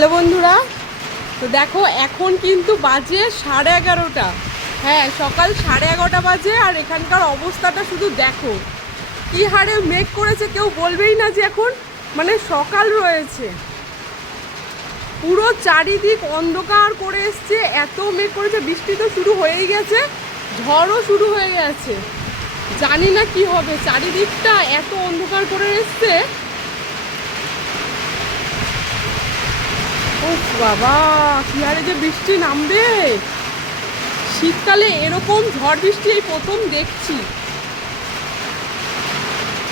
Hello বন্ধুরা, তো দেখো এখন কিন্তু বাজে 11:30। হ্যাঁ, সকাল 11:30 বাজে। আর এখানকার অবস্থাটা শুধু দেখো, কী হারে মেঘ করেছে, কেউ বলবেই না যে এখন মানে সকাল রয়েছে। পুরো চারিদিক অন্ধকার করে এসছে, এত মেঘ করেছে। বৃষ্টি তো শুরু হয়েই গেছে, ঝড়ও শুরু হয়ে গেছে। জানি না কি হবে, চারিদিকটা এত অন্ধকার করে এসছে। উফ বাবা, কি হারে যে বৃষ্টি নামবে। শীতকালে এরকম ঝড় বৃষ্টি এই প্রথম দেখছি।